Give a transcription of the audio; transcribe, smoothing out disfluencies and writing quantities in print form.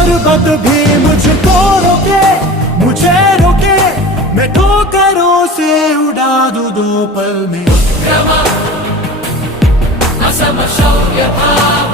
पर्वत भी मुझको रोके, मुझे रोके, मैं ठोकरों से उड़ा दूं 2 पल में। क्रम असमशौर्यभाव